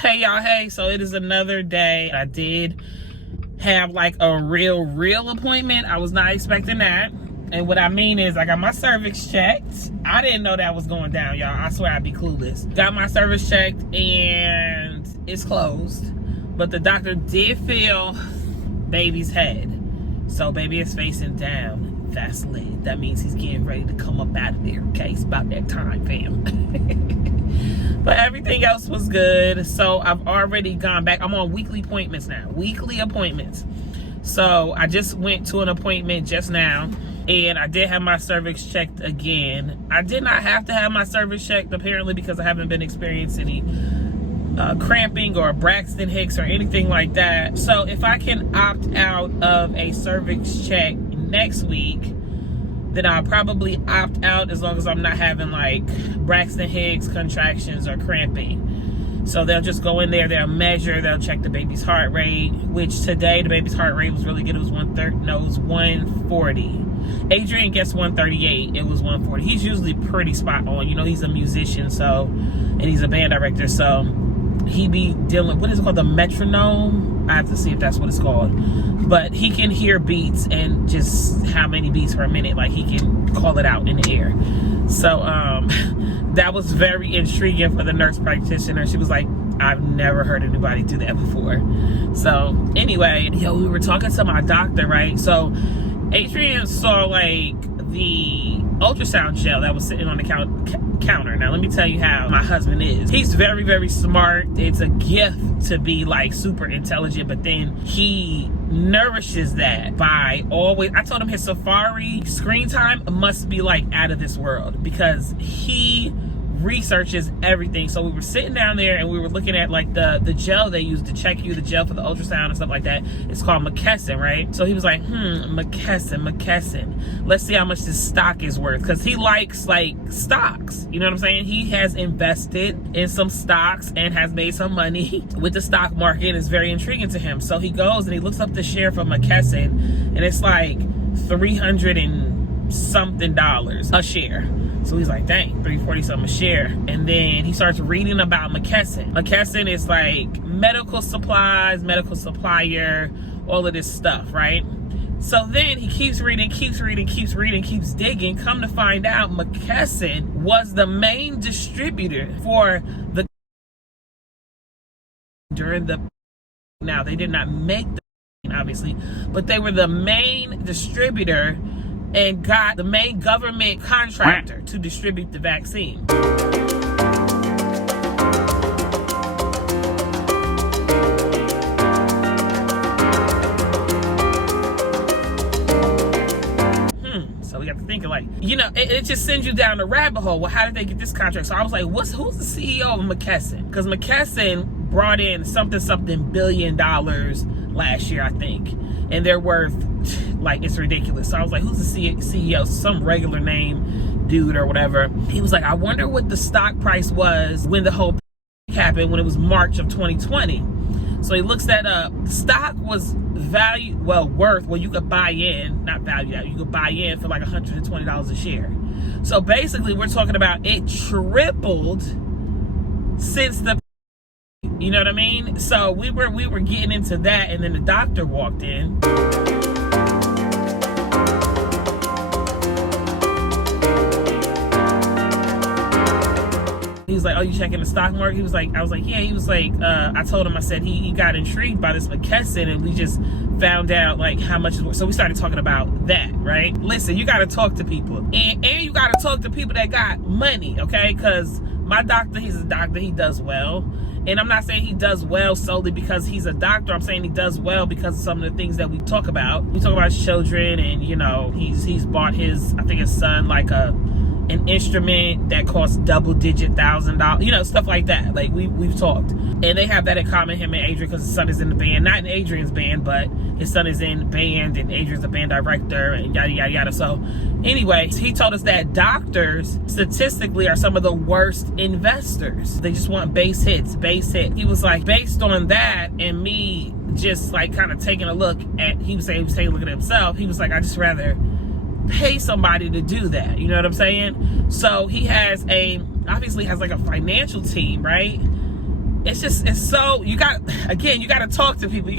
Hey y'all, hey, so it is another day. I did have like a real appointment. I was not expecting that. And what I mean is I got my cervix checked. I didn't know that was going down, y'all. I swear I'd be clueless. Got my cervix checked and it's closed. But the doctor did feel baby's head. So baby is facing down. That's lit. That means he's getting ready to come up out of there. Okay, it's about that time, fam. But everything else was good. So I've already gone back. I'm on weekly appointments now. Weekly appointments. So I just went to an appointment just now. And I did have my cervix checked again. I did not have to have my cervix checked apparently because I haven't been experiencing any cramping or Braxton Hicks or anything like that. So if I can opt out of a cervix check next week, then I'll probably opt out as long as I'm not having like Braxton Hicks, contractions, or cramping. So they'll just go in there, they'll measure, they'll check the baby's heart rate, which today the baby's heart rate was really good. It was 140. Adrian gets 138. It was 140. He's usually pretty spot on. You know, he's a musician, so, and he's a band director, so he be dealing, what is it called, the metronome? I have to see if that's what it's called. But he can hear beats and just how many beats per minute, like he can call it out in the air. So that was very intriguing for the nurse practitioner. She was like, I've never heard anybody do that before. So anyway, we were talking to my doctor, right? So Adrian saw like the ultrasound gel that was sitting on the counter. Now let me tell you how my husband is. He's very smart. It's a gift to be like super intelligent, but then he nourishes that by always, I told him his Safari screen time must be like out of this world because he researches everything. So we were sitting down there and we were looking at like the gel they use to check you, the gel for the ultrasound and stuff like that. It's called McKesson, right? So he was like, McKesson. Let's see how much this stock is worth. Cause he likes like stocks. You know what I'm saying? He has invested in some stocks and has made some money with the stock market. It's very intriguing to him. So he goes and he looks up the share for McKesson and it's like $300 and something a share. So he's like, dang, $340 something a share. And then he starts reading about McKesson. McKesson is like medical supplies, medical supplier, all of this stuff, right? So then he keeps reading, keeps digging. Come to find out, McKesson was the main distributor for the during the, now they did not make the obviously, but they were the main distributor and got the main government contractor to distribute the vaccine. So we got to think like, you know, it just sends you down the rabbit hole. Well, how did they get this contract? So I was like, who's the CEO of McKesson? Because McKesson brought in something billion last year, I think. And they're worth, like, it's ridiculous. So I was like, who's the CEO? Some regular name dude or whatever. He was like, I wonder what the stock price was when the whole happened, when it was March of 2020. So he looks that up. The stock was you could buy in, not value out, you could buy in for like $120 a share. So basically we're talking about it tripled since the, you know what I mean? So we were getting into that, and then the doctor walked in. He was like, oh, you checking the stock market? He was like, I was like, yeah. He was like, I told him, I said, he got intrigued by this McKesson, and we just found out like how much is worth. So we started talking about that, right? Listen, you got to talk to people, and you got to talk to people that got money, okay? Because my doctor, he's a doctor, he does well. And I'm not saying he does well solely because he's a doctor. I'm saying he does well because of some of the things that we talk about. We talk about his children, and you know, he's bought his son like an instrument that costs double-digit $1,000, you know, stuff like that. Like we've talked, and they have that in common, him and Adrian, because his son is in the band, not in Adrian's band, but his son is in band, and Adrian's a band director, and yada yada yada. So anyway, he told us that doctors statistically are some of the worst investors. They just want base hits. He was like, based on that and me just like kind of taking a look at, he was taking a look at himself, he was like, I just rather pay somebody to do that. You know what I'm saying? So he has obviously has like a financial team, right? it's so, you got to talk to people.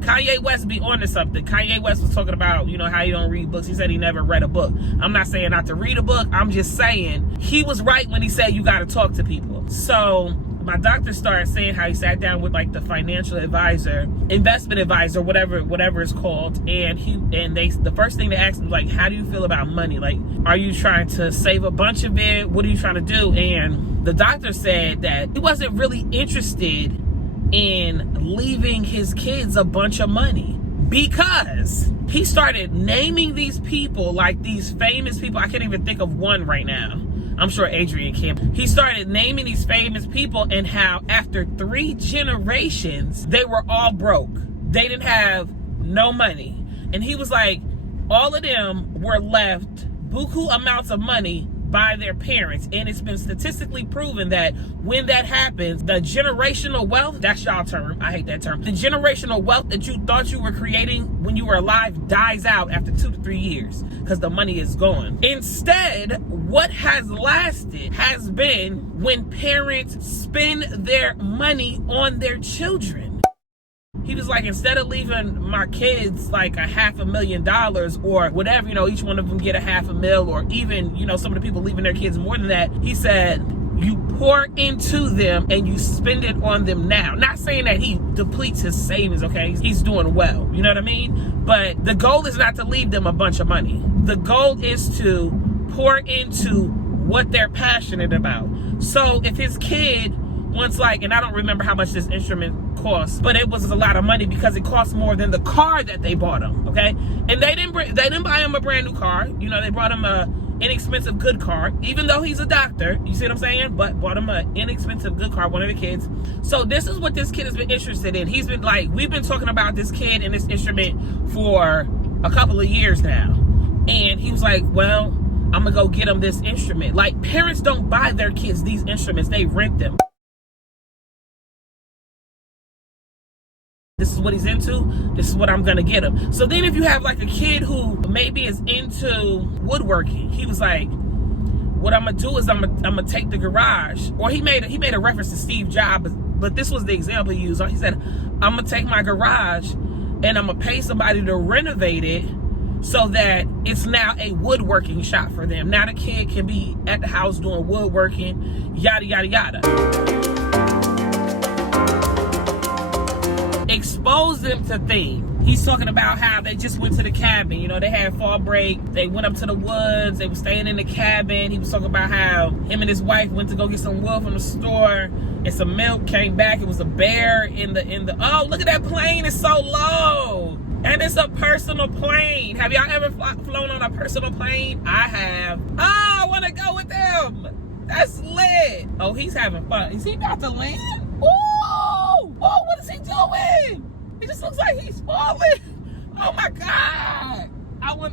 Kanye West be onto something. Kanye West was talking about, how you don't read books. He said he never read a book. I'm not saying not to read a book. I'm just saying he was right when he said you got to talk to people. So my doctor started saying how he sat down with like the financial advisor, investment advisor, whatever it's called, and the first thing they asked him was like, how do you feel about money? Like, are you trying to save a bunch of it? What are you trying to do? And the doctor said that he wasn't really interested in leaving his kids a bunch of money, because he started naming these people, like these famous people. I can't even think of one right now. I'm sure Adrian can. He started naming these famous people and how after 3 generations, they were all broke. They didn't have no money. And he was like, all of them were left buku amounts of money by their parents. And it's been statistically proven that when that happens, the generational wealth, that's y'all term, I hate that term, the generational wealth that you thought you were creating when you were alive dies out after 2 to 3 years, because the money is gone. Instead, what has lasted has been when parents spend their money on their children. He was like, instead of leaving my kids like $500,000 or whatever, each one of them get $500,000, or even, some of the people leaving their kids more than that. He said, you pour into them and you spend it on them now. Not saying that he depletes his savings, okay? He's doing well, you know what I mean? But the goal is not to leave them a bunch of money. The goal is to pour into what they're passionate about. So if his kid wants and I don't remember how much this instrument costs, but it was a lot of money because it cost more than the car that they bought him, okay? And they didn't buy him a brand new car. They brought him a inexpensive good car, even though he's a doctor, you see what I'm saying? But bought him an inexpensive good car, one of the kids. So this is what this kid has been interested in. He's been we've been talking about this kid and this instrument for a couple of years now. And he was like, well, I'm gonna go get him this instrument. Like, parents don't buy their kids these instruments, they rent them. This is what he's into. This is what I'm gonna get him. So then if you have a kid who maybe is into woodworking, he was like, what I'm gonna do is I'm gonna take the garage, or he made a reference to Steve Jobs, but this was the example he used. He said, I'm gonna take my garage and I'm gonna pay somebody to renovate it so that it's now a woodworking shop for them. Now the kid can be at the house doing woodworking, yada, yada, yada. Expose them to things. He's talking about how they just went to the cabin. They had fall break. They went up to the woods. They were staying in the cabin. He was talking about how him and his wife went to go get some wood from the store and some milk, came back. It was a bear in the oh, look at that plane. It's so low. And it's a personal plane. Have y'all ever flown on a personal plane? I have. Oh, I want to go with them. That's lit. Oh, he's having fun. Is he about to land? Ooh! Oh, what is he doing? He just looks like he's falling. Oh my God.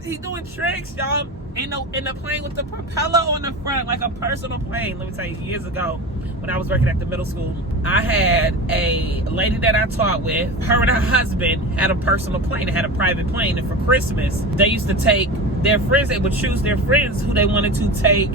He's doing tricks, y'all. In the plane with the propeller on the front, like a personal plane. Let me tell you, years ago, when I was working at the middle school, I had a lady that I taught with. Her and her husband had a personal plane. They had a private plane. And for Christmas, they used to take their friends. They would choose their friends who they wanted to take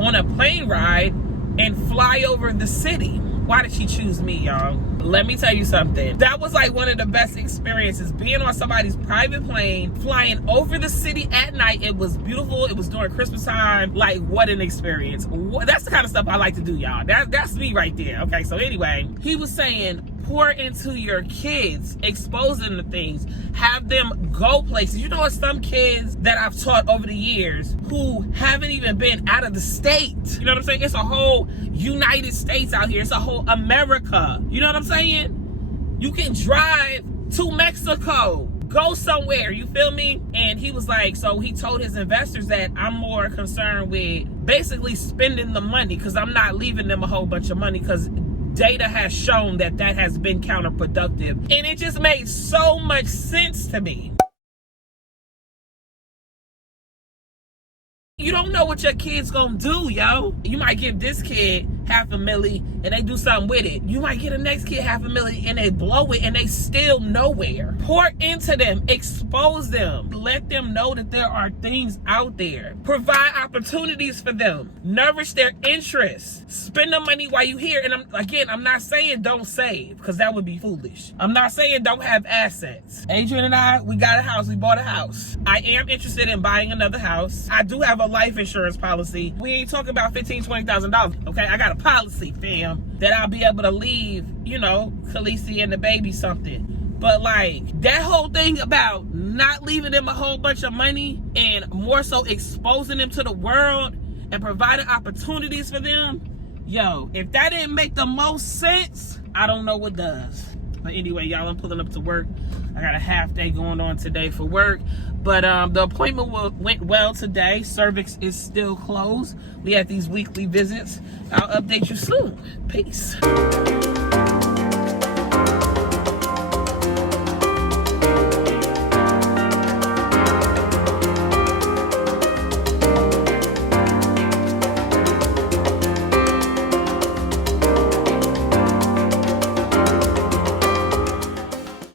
on a plane ride and fly over the city. Why did she choose me, y'all? Let me tell you something. That was one of the best experiences, being on somebody's private plane, flying over the city at night. It was beautiful. It was during Christmas time. What an experience. That's the kind of stuff I like to do, y'all. That's me right there. Okay, so anyway, he was saying, pour into your kids, expose them to things, have them go places. Some kids that I've taught over the years who haven't even been out of the state. You know what I'm saying? It's a whole United States out here. It's a whole America. You know what I'm saying? You can drive to Mexico, go somewhere, you feel me? And he was like, so he told his investors that I'm more concerned with basically spending the money, because I'm not leaving them a whole bunch of money, because data has shown that has been counterproductive. And it just made so much sense to me. You don't know what your kid's gonna do, yo. You might give this kid $500,000 and they do something with it. You might get a next kid $500,000 and they blow it and they still nowhere. Pour into them, expose them, let them know that there are things out there. Provide opportunities for them. Nourish their interests. Spend the money while you here. And I'm not saying don't save, because that would be foolish. I'm not saying don't have assets. Adrian and I, we got a house. We bought a house. I am interested in buying another house. I do have a life insurance policy. We ain't talking about $15,000, $20,000. Okay, I got a policy, fam, that I'll be able to leave, you know, Khaleesi and the baby something. But like that whole thing about not leaving them a whole bunch of money and more so exposing them to the world and providing opportunities for them, yo, if that didn't make the most sense, I don't know what does. But anyway, y'all, I'm pulling up to work. I got a half day going on today for work. But the appointment went well today. Cervix is still closed. We had these weekly visits. I'll update you soon. Peace.